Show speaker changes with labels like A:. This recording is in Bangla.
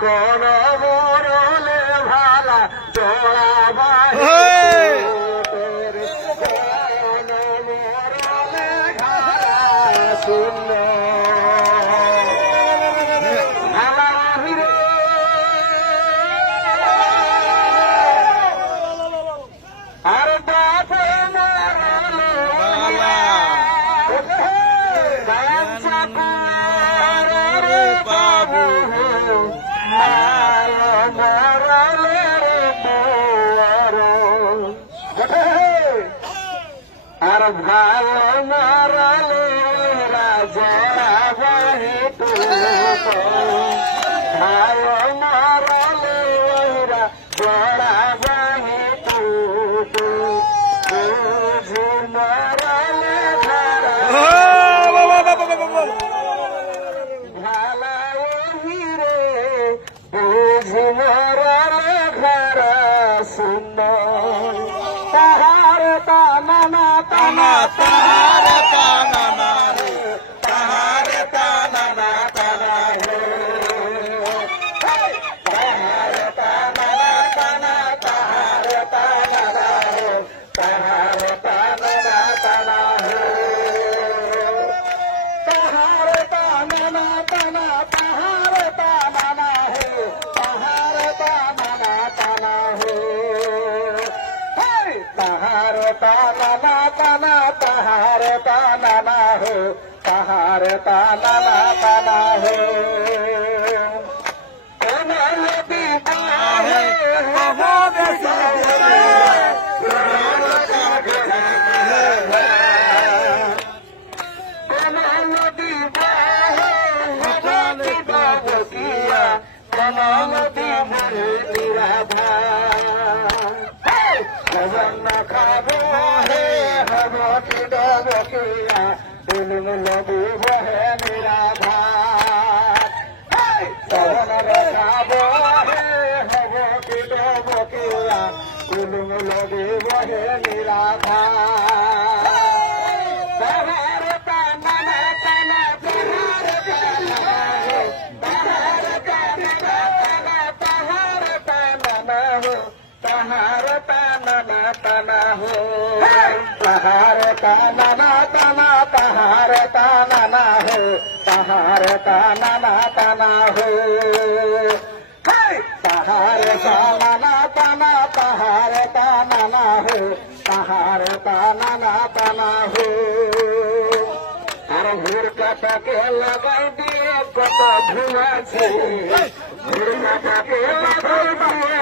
A: কোন মরলে ভালা জড়াবাই
B: হেই!
A: কোন মরলে ঘাড়া শূন্য আর ভালো মরলে রাজা বাহি ভালো মরলে ওরা জড়া বাহি বুঝি মরলে ভালা হিরে বুঝি মরলে ঘর সুন্দর তাহার তানা না
B: তাহার তানা না
A: তানা তাহার তানা না হে তাহার তানা না তানা হে। আমার বিবাহ হে খাব হে হব কি ডব কিয়া দিলুম লবু বহে দিলুম লবু বহে নিরাধা তাহার তাহার তানা না তানা, তাহার তানা না হো, তাহার তানা না তানা হো। তাহার তানা না তানা, তাহার তানা না হো, তাহার তানা না তানা হো। আর ভোর কাটাকে লাগাই দিয়ে কত ধুয়াছে ভোর কাটাকে লাগাই দিয়ে